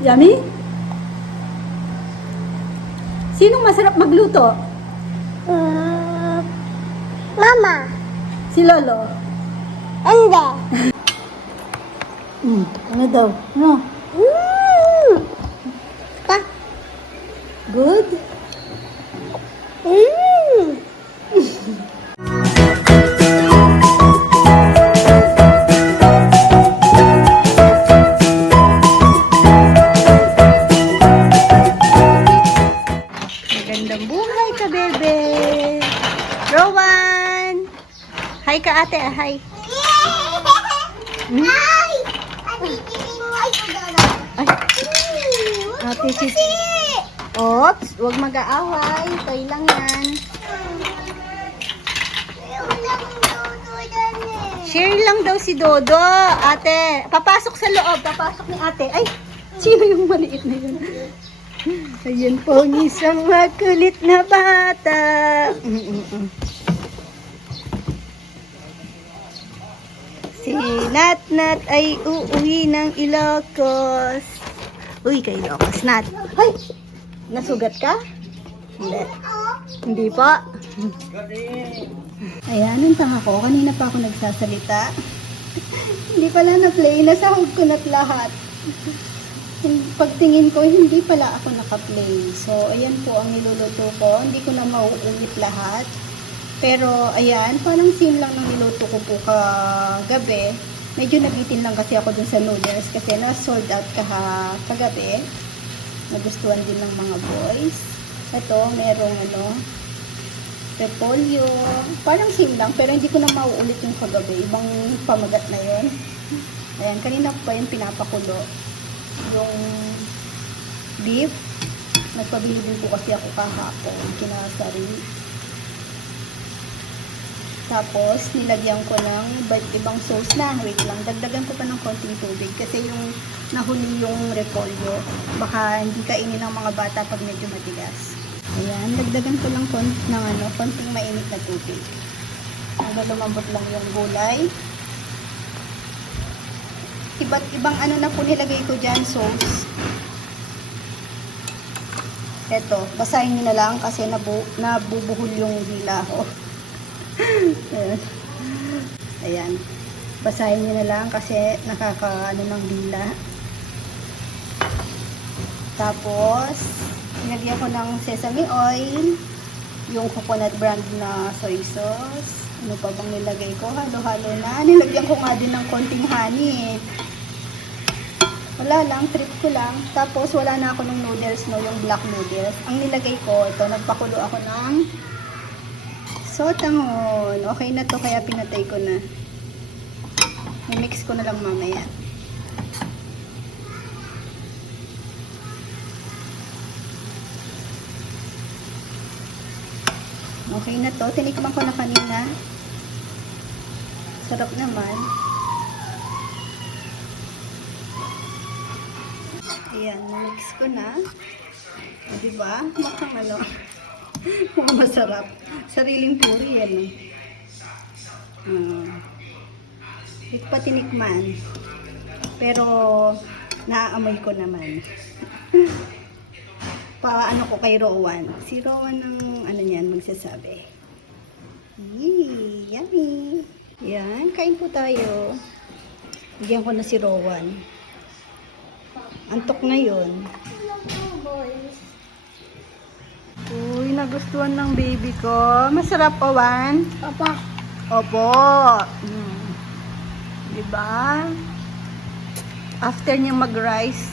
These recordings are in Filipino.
Yummy? Sinong masarap magluto? Mm, Mama, Si Lolo? hindi. Hmm, ano daw? Ano? Mm. Pa. Good? Bebe. Rowan! Hi ka, ate. ah, Hi. Hmm? Mo ay ate, sis. Oops, huwag mag-aaway. Toy lang yan. Share lang daw si Dodo, ate. Papasok sa loob, papasok ni ate. Ay, sino yung maliit na yun? Ayun po ang isang makulit na bata. Si Nat Nat ay uuwi ng Ilocos. Uy, kay Ilocos, Nat. Ay, nasugat ka? Hindi. Hindi pa. Ayan, ang tanga ko. Kanina pa ako nagsasalita. hindi pala na-play. Nasahog ko na't lahat. Pagtingin ko, hindi pala ako naka-play. So, ayan po ang niluluto ko. Hindi ko na mauulit lahat. Pero, ayan, parang same lang ng niluto ko po kagabi. Medyo nabitin lang kasi ako dun sa noodles kasi na-sold out kaha kagabi. Nagustuhan din ng mga boys. Ito, merong ano, repolyo. Parang same lang, pero hindi ko na mauulit yung kagabi. Ibang pamagat na yon. Ayan, kanina pa yung pinapakulo. Yung beef. Nagpabili din po kasi ako kahapon. Kinasari. Tapos, nilagyan ko ng ibang sauce na. Wait lang, dagdagan ko pa ng konting tubig. Kasi yung nahuli yung repolyo, baka hindi kainin ng mga bata pag medyo matigas. Ayan, dagdagan ko lang kon ng ano, konting mainit na tubig. Para lumambot lang yung gulay. Iba't ibang ano na po nilagay ko dyan, sauce. Eto, basahin nyo na lang kasi nabu nabubuhol yung hila ko. Ayan. Basahin nyo na lang kasi nakakaano ng dila. Tapos, nilagyan ko ng sesame oil, yung coconut brand na soy sauce. Ano pa bang nilagay ko? Halo-halo na. Nilagyan ko nga din ng konting honey. Wala lang, trip ko lang. Tapos, wala na ako ng noodles, no, yung black noodles. Ang nilagay ko, ito, nagpakulo ako ng sotanghon. Okay na to, kaya pinatay ko na. I-mix ko na lang mamaya. Okay na to. Tinikman ko na kanina. Sarap naman. Ayan, mix ko na. O, diba? Mukhang ano. Mukhang masarap. Sariling puri yan. Uh, hindi pa tinikman. Pero, naaamoy ko naman. Paano ko kay Rowan. Si Rowan ng ano niyan magsasabi. Yee, yummy. Yan, kain po tayo. Bigyan ko na si Rowan. Antok na yun. Uy, nagustuhan ng baby ko. Masarap po, Wan? Papa. Opo. Mm. Diba? After niya mag-rice,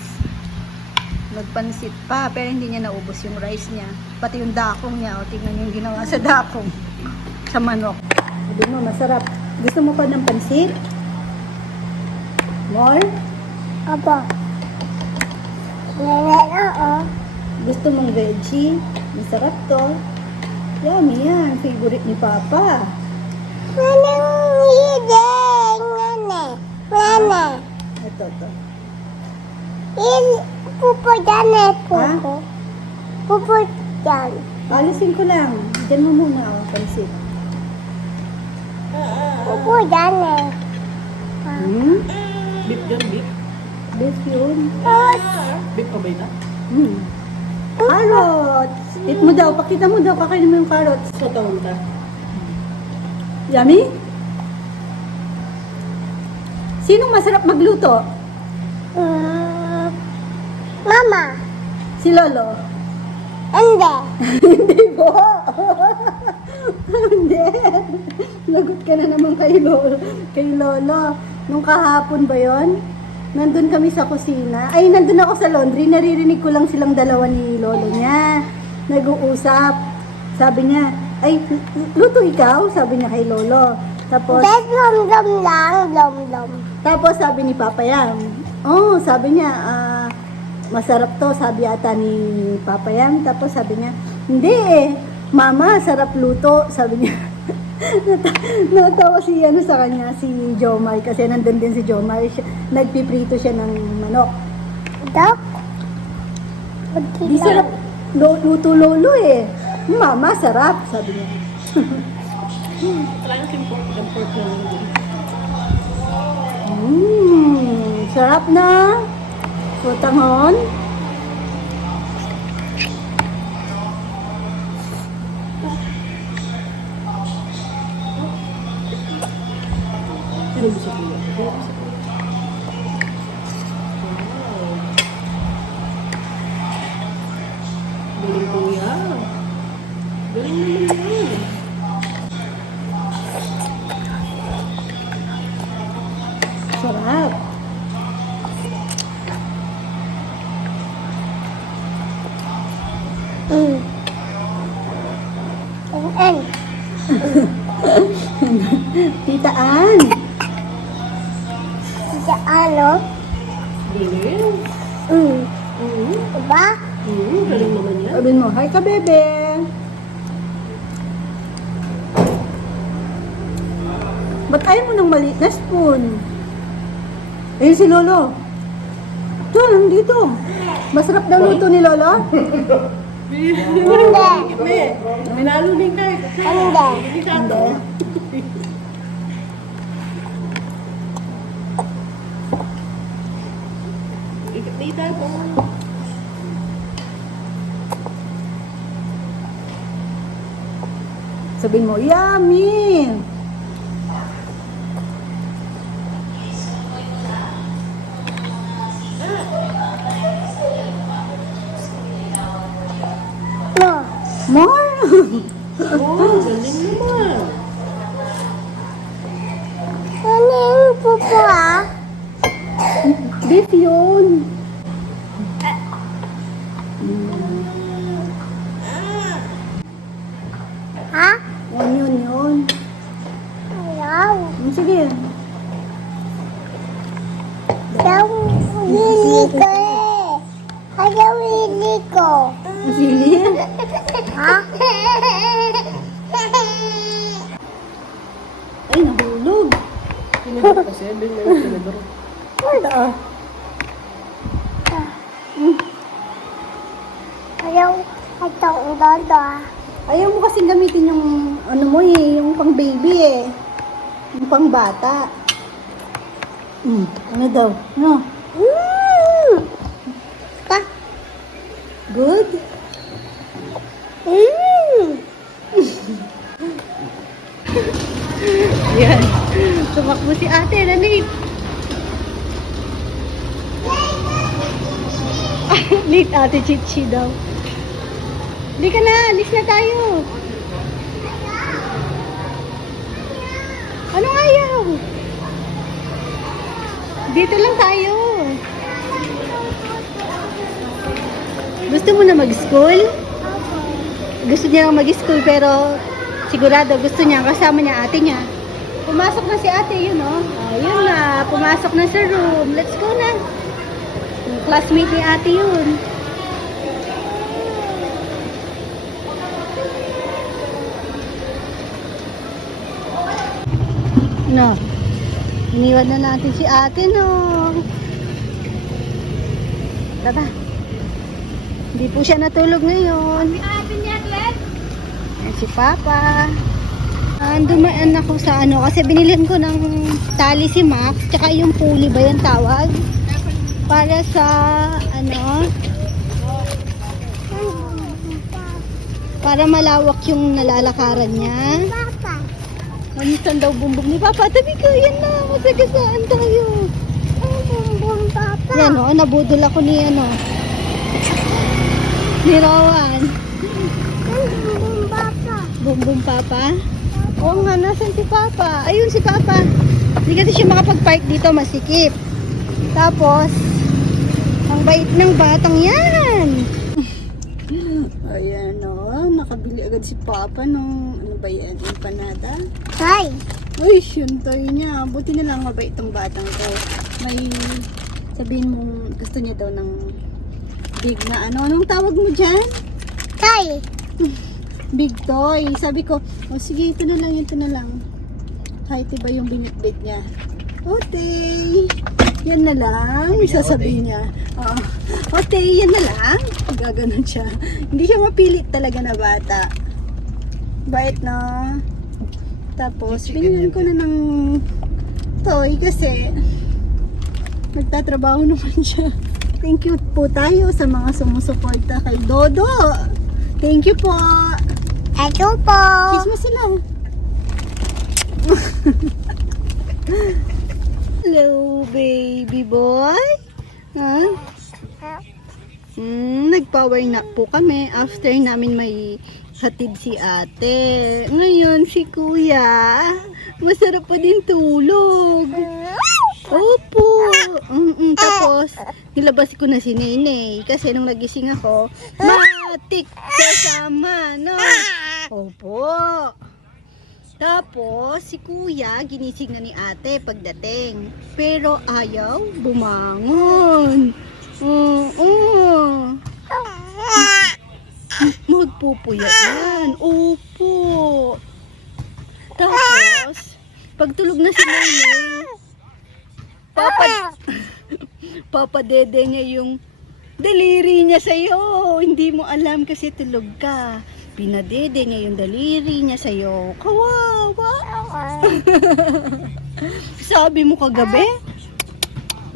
nagpansit pa, pero hindi niya naubos yung rice niya. Pati yung dakong niya, o tingnan niyo yung ginawa sa dakong. Sa manok. Sabi mo, masarap. Gusto mo pa ng pansit? More? Papa. Meron ako. Gusto mong veggie? Masarap to. Yummy yan. Favorite ni Papa. Manang hideng. Nene. Nene. Ito, to. Il, pupo dyan eh, pupo. Pupo dyan. Alisin ko lang. Diyan mo muna ang pansit. Pupo dyan eh. Hmm? Beef dyan, beef. Beef yun. Big pa ba ito? Hmm. Carrots! Eat mo daw. Pakita mo daw. Kakainin mo yung carrots. Sa taon ka. Yummy? Sinong masarap magluto? Mm, Mama. Si Lolo? Hindi. Hindi po. Hindi. Lagot ka na naman kay Lolo. Kay Lolo. Nung kahapon ba yon? Nandun kami sa kusina. Ay, nandun ako sa laundry. Naririnig ko lang silang dalawa ni Lolo niya. Nag-uusap. Sabi niya, ay, luto ikaw? Sabi niya kay Lolo. Tapos, Bes lom-lom lang, lom-lom. tapos sabi ni Papa Yam, oh, sabi niya, ah, masarap to, sabi ata ni Papa Yam. Tapos sabi niya, hindi eh, Mama, sarap luto, sabi niya. Nata- Natawa si ano sa kanya, si Jomar, kasi nandun din si Jomar, siya, nagpiprito siya ng manok. Dok? Di sarap, luto lolo eh. Mama, sarap, sabi niya. Wala na simple. Yung pork din. Mmm, sarap na. Putangon. Sino gusto ka bebe. Ba't ayaw mo ng maliit na spoon? Ayun si Lolo. Ito, nandito. Masarap daw luto ni Lolo. Hindi. May, may naluling ka. eh. Hindi. Hindi ka to. Ikita ko. Sabihin mo, yummy! No. More! Oh, galing naman. Ano yung pupo ah? Beef yun. Ha? Yan yun yun. Ayaw. Sige. Ayaw hili ko eh. Ayaw hili ko. Sili. Ha? Ay, nahulog. Sinibor kasi. Bin mo yung sinibor. Wala. Ayaw itong dodo ah. Ayaw mo kasi gamitin yung ano mo eh, yung pang baby eh. Yung pang bata. Hmm, ano daw? No? Mm. Pa. Good? Mm. Yan. Tumakbo si ate, na-late. late ate Chichi daw. Hindi ka na, alis na tayo. Anong ayaw? Dito lang tayo. Gusto mo na mag-school? Gusto niya mag-school pero sigurado gusto niya kasama niya ate niya. Pumasok na si ate, yun oh. Oh, yun na, pumasok na sa room. Let's go na. Classmate ni ate yun. No. Iniwan na natin si ate, no. Tara. Hindi po siya natulog ngayon. Ayan si Papa. Ah, dumaan ako sa ano, kasi binilihan ko ng tali si Max, tsaka yung pulley ba yung tawag? para sa ano para malawak yung nalalakaran niya. Papa. Manitan daw bumbong ni Papa. Tabi ko, yan na. Masagasaan tayo. Ang bumbong papa. Yan o, nabudol ako ni ano. Ni Rowan. Ang bumbong papa. Bumbong Papa. Oo nga, nasan si Papa? Ayun si Papa. Hindi kasi siya makapag-park dito, masikip. Tapos, ang bait ng batang yan. Ayan o, nakabili agad si Papa nung, ano ba yan, empanada? Tay. Uy, yun tayo niya. Buti na lang mabait tong batang ko. May sabihin mong gusto niya daw ng big na ano. Anong tawag mo dyan? Tay. Big toy. Sabi ko, oh sige, ito na lang, ito na lang. Kahit iba yung binitbit niya. Ote, yan na lang. Sasabihin niya. Oo. Ote, yan na lang. Gaganon siya. Hindi siya mapilit talaga na bata. Bait na. Tapos, binigyan ko na ng toy kasi nagtatrabaho naman siya. Thank you po tayo sa mga sumusuporta kay Dodo. Thank you po. Ito po. Kiss mo sila. Hello, baby boy. Ha? Hmm, nag-power nap po kami after namin may hatid si ate. Ngayon si kuya, masarap pa din tulog. Opo. Mm-mm, tapos, nilabas ko na si Nene. Kasi nung nagising ako, matik kasama, no? Opo. Tapos, si kuya, ginising na ni ate pagdating. Pero ayaw bumangon. Oo. Magpupuya yan. Opo. Tapos, pagtulog na si Nene, Papa, Papa Dede niya yung daliri niya sa'yo. Hindi mo alam kasi tulog ka. Pinadede niya yung daliri niya sa'yo. Kawawa. Sabi mo kagabi,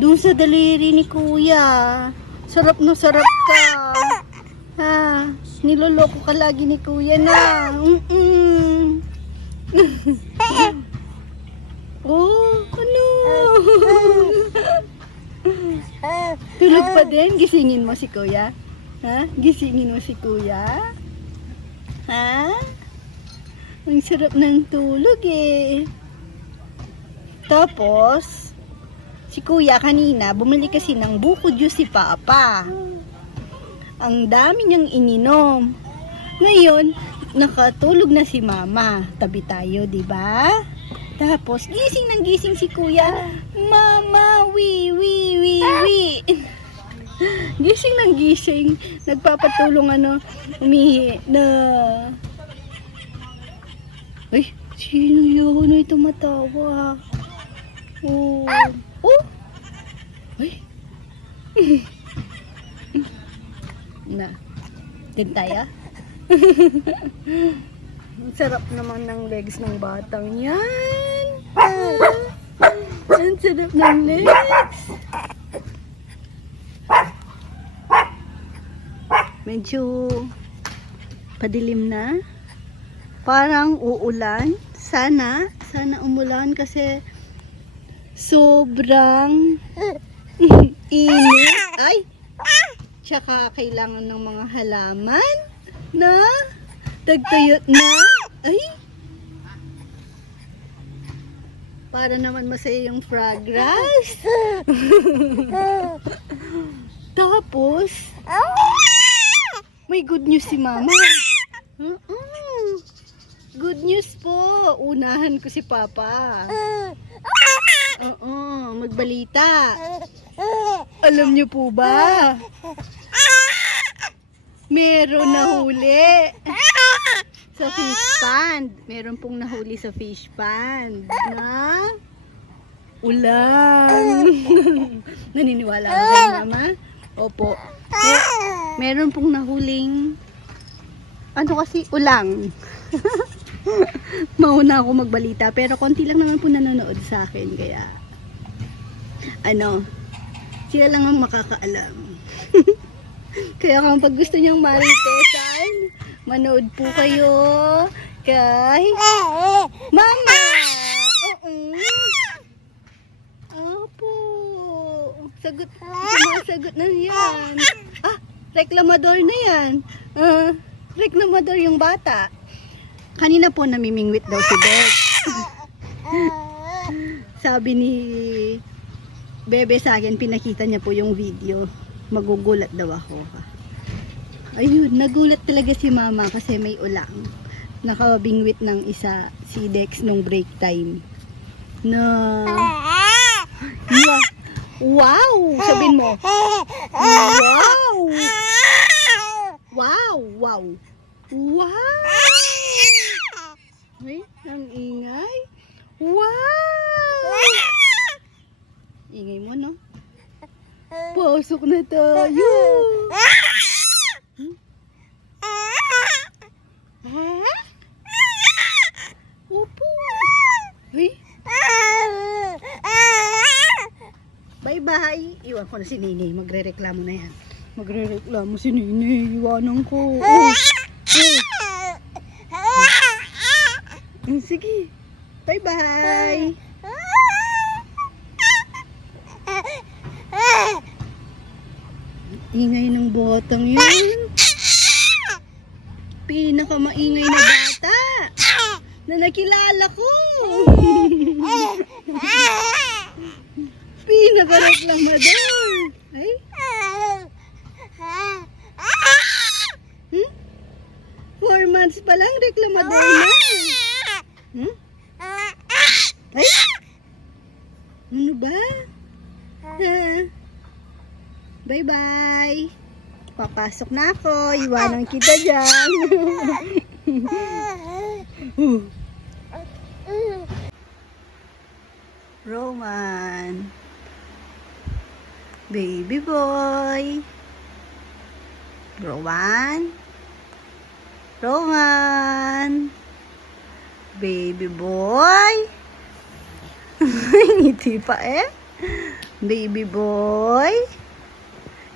doon sa daliri ni kuya. Sarap na sarap ka. Ha, niloloko ka lagi ni kuya na. Mm-mm. oh, ano? Tulog pa din? Gisingin mo si kuya? Ha? Gisingin mo si kuya? Ha? Ang sarap ng tulog eh. Tapos, si kuya kanina, bumili kasi ng buko juice si Papa. Ang dami niyang ininom. Ngayon, nakatulog na si Mama. Tabi tayo, di ba? Tapos, gising ng gising si kuya. Mama, wi, wi, wi, wi. gising ng gising. Nagpapatulong ano, umihi na... Uy, sino yun? Ay, tumatawa. Oh. Oh! Uy. na. Din tayo? Ang sarap naman ng legs ng batang yan. Ang sarap ng legs. Medyo padilim na. Parang uulan. Sana, sana umulan kasi sobrang init. Ay! Tsaka kailangan ng mga halaman na tagtuyot na. Ay! Para naman masaya yung fragrance. Tapos, may good news si mama. Mm-mm. Good news po. Unahan ko si papa. Oo, magbalita. Alam niyo po ba? Meron na huli. Sa fish pond. Meron pong nahuli sa fish pond. Na ulan. Naniniwala ka kay mama? Opo. Me- meron pong nahuling ano kasi ulang. Mauna ako magbalita pero konti lang naman po nanonood sa akin kaya ano Sila lang ang makakaalam. Kaya kung pag gusto niyong maritesan, manood po kayo kay Mama! Oo. Opo. Sagot. Sumasagot na yan. Ah, reklamador na yan. Ah, reklamador yung bata. Kanina po namimingwit daw si Bex. Sabi ni Bebe sa akin, pinakita niya po yung video. Magugulat daw ako. Ayun, nagulat talaga si mama kasi may ulang. Nakabingwit ng isa si Dex nung break time. Na... Wow! Wow! Sabihin mo. Wow! Wow! Wow! Wow! Ay, ang ingay. Wow! Ingay mo, no? Pasok na tayo. Hmm? Ha? Opo. Ay, bye-bye. Iwan ko na si Nini. Magre-reklamo na yan. Magre-reklamo si Nini. Iwanan ko. Oh. Oh, sige. Bye-bye. Ingay ng botang yun. Pinakamaingay na bata na nakilala ko. Pinaka-reklamador. Ay, hmm? Four months pa lang, reklamador na. Hmm? Ay? Ano ba? Ha? Bye-bye. Papasok na ako. Iwanan kita dyan. Roman. Baby boy. Rowan. Rowan. Baby boy. Ngiti pa eh. Baby boy.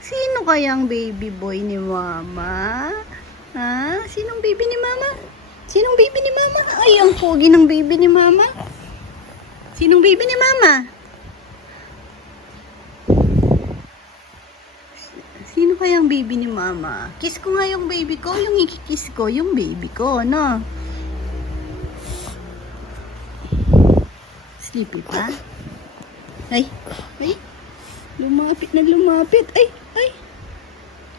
Sino kayang baby boy ni mama? Ha? Sinong baby ni mama? Sinong baby ni mama? Ay, ang pogi ng baby ni mama. Sinong baby ni mama? Sino kayang baby ni mama? Kiss ko nga yung baby ko. Yung ikikiss ko, yung baby ko, no? Sleepy pa? Ay, ay. Lumapit na lumapit. Ay,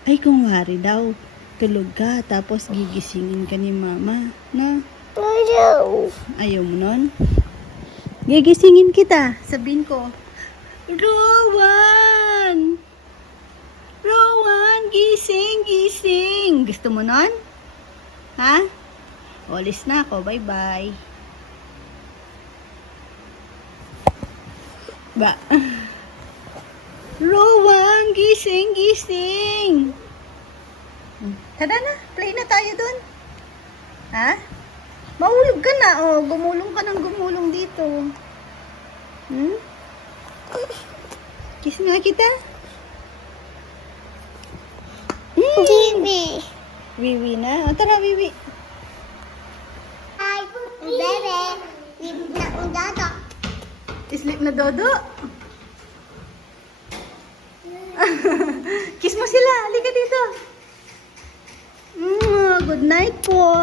ay. Kung wari daw. Tulog ka, tapos gigisingin ka ni mama. Na? Ayaw mo nun? Gigisingin kita. Sabihin ko, Rowan! Rowan, gising, gising. Gusto mo nun? Ha? Olis na ako. Bye-bye. Ba? Rowan, gising, gising. Tara na, play na tayo dun. Ha? Mahulog ka na, oh. Gumulong ka ng gumulong dito. Hmm? Kiss nga kita. Hmm. Baby. Wiwi na. O, tara, Wiwi. Hi, baby. Baby na undada. Sleep na, Dodo. Kiss mo sila. Halika dito. Mm, good night po.